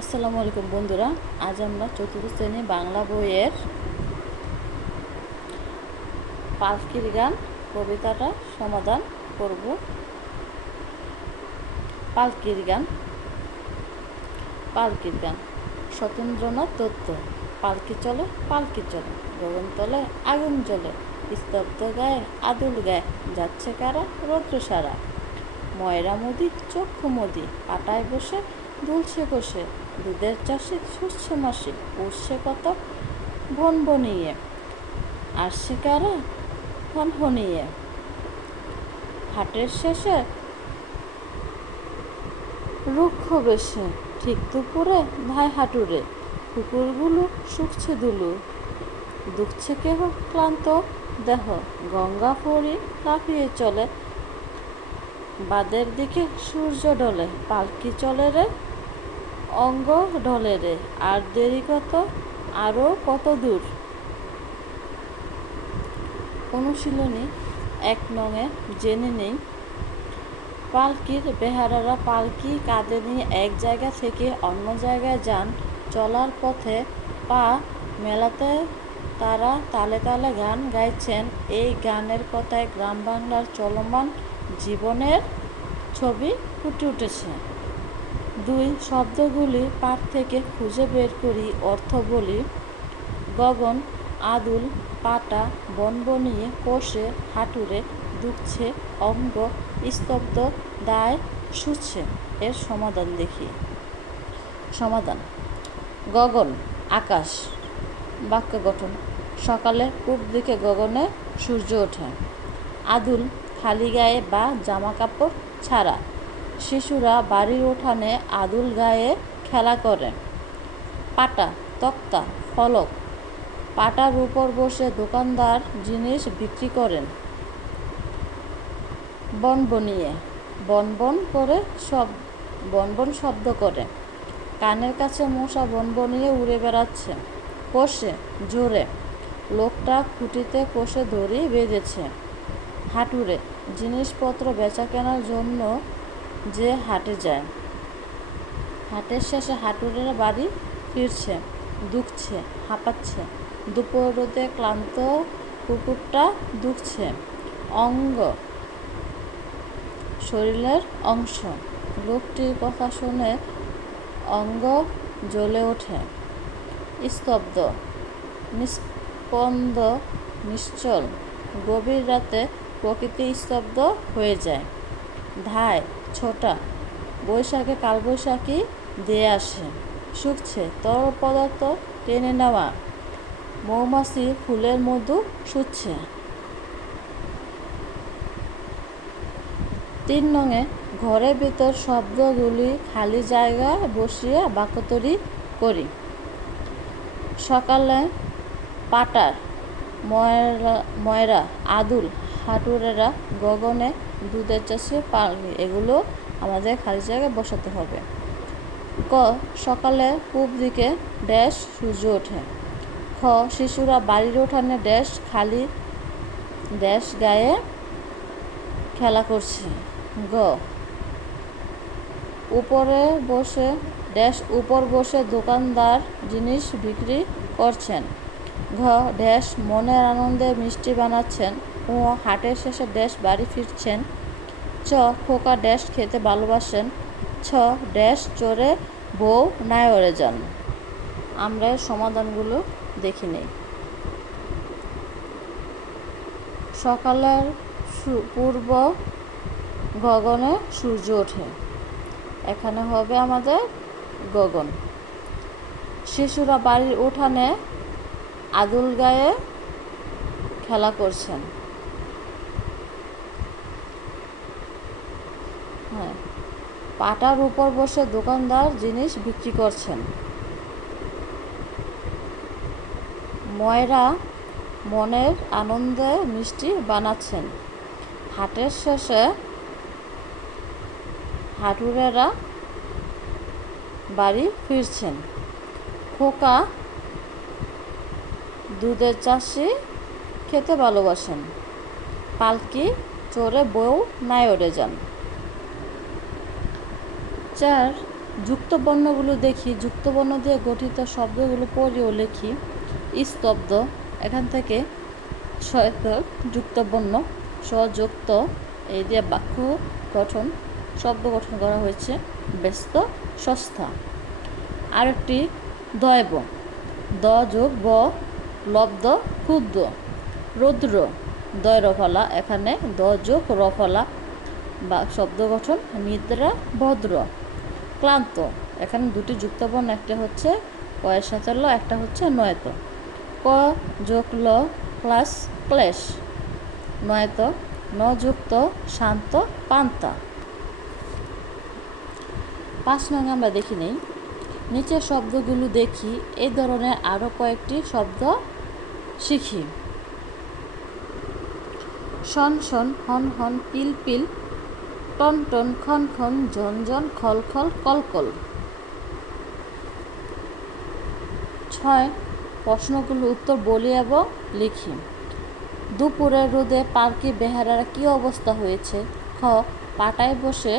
আসসালামু আলাইকুম বন্ধুরা, আজ আমরা চতুর্থ শ্রেণী বাংলা বইয়ের পালকির গান কবিতাটা সমাধান করব। পালকির গান। সত্যেন্দ্রনাথ দত্ত। পালকি চলে পালকি চলে, গগন তলে আগুন জ্বলে, স্তব্ধ গায়ে আদুল গায়ে, যাচ্ছে কারা রৌদ্র সারা। ময়রা মুদি চক্ষু মুদি, পাটায় বসে দুলছে কষে, দুধের চাষি শুচ্ছে মাসি, উঠছে কত ভন বনিয়ে, আসছে কারা হন হনিয়ে। হাটের শেষে রুক্ষ বেশে, ঠিক দুপুরে ধায় হাঁটুরে, কুকুরগুলো শুকছে দুলু, দুঃখছে কেহ ক্লান্ত দেহ, গঙ্গা পরি কাঁপিয়ে চলে, বাদের দিকে সূর্য ডলে, পালকি চলে রে অঙ্গ ঢলে রে, আর দেরি কত, আরও কত দূর। অনুশীলনী 1 নঙে জেনে নেই। পালকির বেহারারা পালকি কাঁধে নিয়ে এক জায়গা থেকে অন্য জায়গায় যান। চলার পথে পা মেলাতে তারা তালে তালে গান গাইছেন। এই গানের কথায় গ্রাম বাংলার চলমান জীবনের ছবি ফুটে উঠেছে। 2 শব্দগুলি পাঠ থেকে খুঁজে বের করি, অর্থ বলি। গগন, আদুল, পাটা, বনবনিয়ে, কোষে, হাঁটুরে, দুঃখছে, অঙ্গ, স্তব্ধ, দায়, শুচ্ছে। এর সমাধান দেখি। সমাধান: গগন আকাশ। বাক্য গঠন: সকালে পূব দিকে গগনে সূর্য ওঠে। আদুল খালি গায়ে বা জামা কাপড় ছাড়া। শিশুরা বাড়ির উঠানে আদুল গায়ে খেলা করে। পাটা তক্তা, ফলক। পাটার উপর বসে দোকানদার জিনিস বিক্রি করেন। বনবনিয়ে বনবন করে বনবন শব্দ করে। কানের কাছে মশা বনবনিয়ে উড়ে বেড়াচ্ছে। কোষে জোরে, লোকটা খুঁটিতে কোষে দড়ি বেঁধেছে। হাঁটুরে জিনিসপত্র বেচা কেনার জন্য যে হাটে যায়। হাটের শেষে হাঁটুরেরা বাড়ি ফিরছে, দুঃখছে, হাঁপাচ্ছে। দুপুর রোদে ক্লান্ত কুকুরটা দুঃখছে। অঙ্গ শরীরের অংশ। লোকটির কথা শুনে অঙ্গ জ্বলে ওঠে। স্তব্ধ নিস্পন্দ, নিশ্চল। গভীর রাতে প্রকৃতি স্তব্ধ হয়ে যায়। ধায় ছোটা, বৈশাখে কালবৈশাখী দিয়ে আসে। শুকছে তরল পদার্থ টেনে নেওয়া। মৌমাছি ফুলের মধু শুচ্ছে। 3 নঙে ঘরের ভিতর শব্দগুলি খালি জায়গায় বসিয়ে বাক্য তৈরি করি। সকালে পাটার, ময়রা, আদুল, হাঁটুরেরা, গগনে, দুধের চাষি, পালকি। এগুলো আমাদের খালি জায়গায় বসাতে হবে। ক সকালে পূব দিকে ড্যাশ সূর্য ওঠে। খ শিশুরা বাড়ির উঠানে ড্যাশ খালি ড্যাশ গায়ে খেলা করছে। গ উপর বসে দোকানদার জিনিস বিক্রি করছেন। ঘ ড্যাশ মনের আনন্দে মিষ্টি বানাচ্ছেন। ও হাটের শেষে ড্যাশ বাড়ি ফিরছেন। চ খোকা ড্যাশ খেতে ভালোবাসেন। ছ ড্যাশ চড়ে বউ নাই ওরে যান। আমরা এর সমাধানগুলো দেখে নেই। সকালের পূর্ব গগনে সূর্য ওঠে। এখানে হবে আমাদের গগন। শিশুরা বাড়ির উঠানে আদুল গায়ে খেলা করছেন। হ্যাঁ, পাটার উপর বসে দোকানদার জিনিস বিক্রি করছেন। ময়রা মনের আনন্দে মিষ্টি বানাচ্ছেন। হাটের শেষে হাঁটুরেরা বাড়ি ফিরছেন। খোকা দুধের চাষি খেতে ভালোবাসেন। পালকি চড়ে বউ নাই ওড়ে যান। 4 যুক্ত বর্ণগুলো দেখি, যুক্ত বর্ণ দিয়ে গঠিত শব্দগুলো পড়েও লিখি। স্তব্ধ, এখান থেকে শয়ত যুক্ত বর্ণ স্বযুক্ত এই দিয়ে বাক্য গঠন, শব্দ গঠন করা হয়েছে। ব্যস্ত, সস্তা। আরেকটি দয়ব, দ যোগ ব, লব্ধ, ক্ষুদ্র। রৌদ্র, দয় রফলা, এখানে দ যোগ রফলা বা শব্দ গঠন। নিদ্রা, ভদ্র। ক্লান্ত, এখানে দুটি যুক্ত বর্ণ, একটা হচ্ছে কয়ের সাথে ল, একটা হচ্ছে নয়ত। ক যোগ ল, ক্লাস, ক্লেশ। নয়ত, ন যুক্ত, শান্ত, পান্তা। 5 নং আমরা দেখি নেই। নিচের শব্দগুলো দেখি, এই ধরনের আরও কয়েকটি শব্দ শিখি। শন শন, হন হন, পিল পিল, টন টন, খন খন, ঝন ঝন, খল খল, কলকল। 6 প্রশ্নগুলো উত্তর বলি এবং লিখি। দুপুরের রোদে পার্কে বেহারার কি অবস্থা হয়েছে? খ পাটায় বসে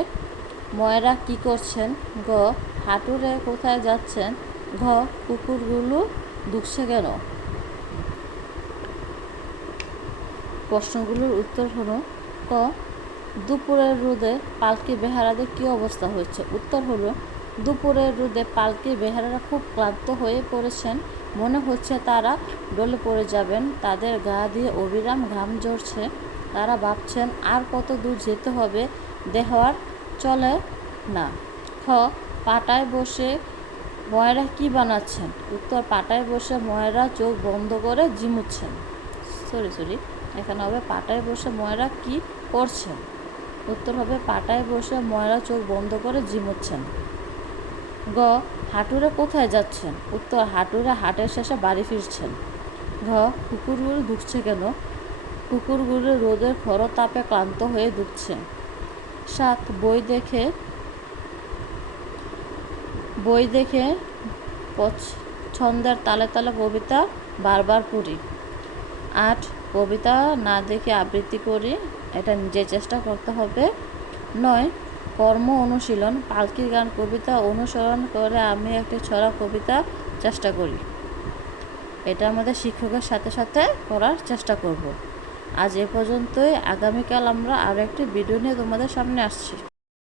ময়রা কি করছেন? গ হাঁটুরে কোথায় যাচ্ছেন? ঘ কুকুরগুলো দুঃখছে কেন? প্রশ্নগুলোর উত্তর হলো ক দুপুরের রোদে পালকি বেহারাদের কী অবস্থা হয়েছে। উত্তর হলো দুপুরের রোদে পালকি বেহারারা খুব ক্লান্ত হয়ে পড়েছেন, মনে হচ্ছে তারা ডলে পড়ে যাবেন, তাদের গা দিয়ে অবিরাম ঘাম ঝরছে, তারা ভাবছেন আর কত দূর যেতে হবে, দেহ আর চলে না। খ পাটায় বসে ময়রা কি বানাচ্ছেন? উত্তর পাটায় বসে ময়রা চোখ বন্ধ করে ঝিমুচ্ছেন। সরি এখানে হবে পাটায় বসে ময়রা কি করছেন। উত্তর হবে পাটায় বসে ময়রা চোখ বন্ধ করে ঝিমুচ্ছেন। গ হাঁটুরে কোথায় যাচ্ছেন? উত্তর হাঁটুরে হাটের শেষে বাড়ি ফিরছেন। ঘ কুকুরগুলো দুঃখছে কেন? কুকুরগুলো রোদের খর তাপে ক্লান্ত হয়ে দুঃখছে। 7 বই দেখে ছন্দের তালে তালে কবিতা বারবার পড়ি। 8 কবিতা না দেখে আবৃত্তি করি, এটা নিজে চেষ্টা করতে হবে। 9 কর্ম অনুশীলন, পালকি গান কবিতা অনুসরণ করে আমি একটি ছড়া কবিতা চেষ্টা করি। এটা আমাদের শিক্ষকের সাথে সাথে করার চেষ্টা করব। আজ এ পর্যন্তই। আগামীকাল আমরা আরও একটি ভিডিও নিয়ে তোমাদের সামনে আসছি।